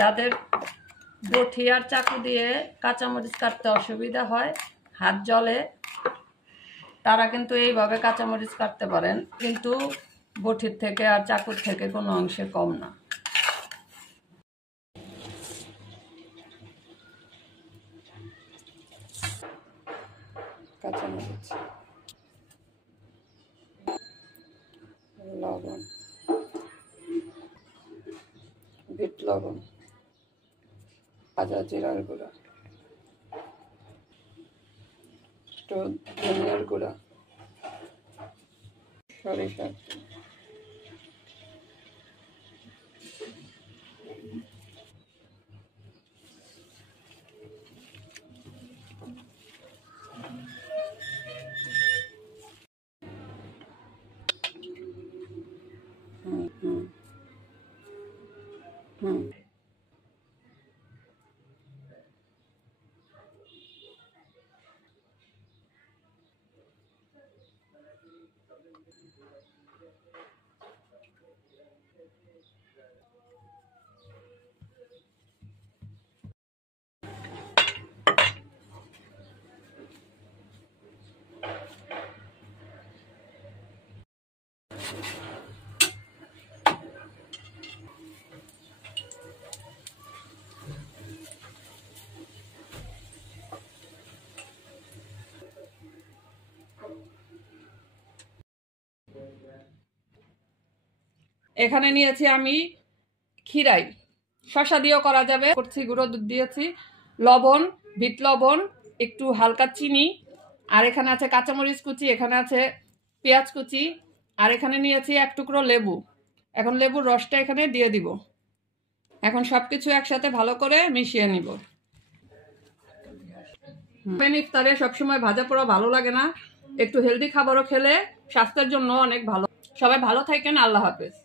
যাদের বটি আর চাকু দিয়ে কাঁচামরিচ কাটতে অসুবিধা হয়, হাত জ্বলে, তারা কিন্তু এইভাবে কাঁচামরিচ কাটতে পারেন, কিন্তু বটির থেকে আর চাকুর থেকে কোনো অংশে কম না। কাঁচামরিচ, লবণ, বিট লবণ, ভাজা জিরার গুঁড়া, একটু ধনিয়ার গুঁড়া, সরিষার তেল, এখানে নিয়েছি আমি খিরাই, শসা দিয়েও করা যাবে, করছি গুঁড়ো দুধ দিয়েছি, লবণ, বিট লবণ, একটু হালকা চিনি, আর এখানে আছে কাঁচামরিচ কুচি, এখানে আছে পেঁয়াজ কুচি, আর এখানে নিয়েছি এক টুকরো লেবু। এখন লেবুর রসটা এখানে দিয়ে দিব। এখন সবকিছু একসাথে ভালো করে মিশিয়ে নিব। ইফতারে সবসময় ভাজা পোড়া ভালো লাগে না, একটু হেলদি খাবারও খেলে স্বাস্থ্যের জন্য অনেক ভালো। সবাই ভালো থাকেন, আল্লাহ হাফেজ।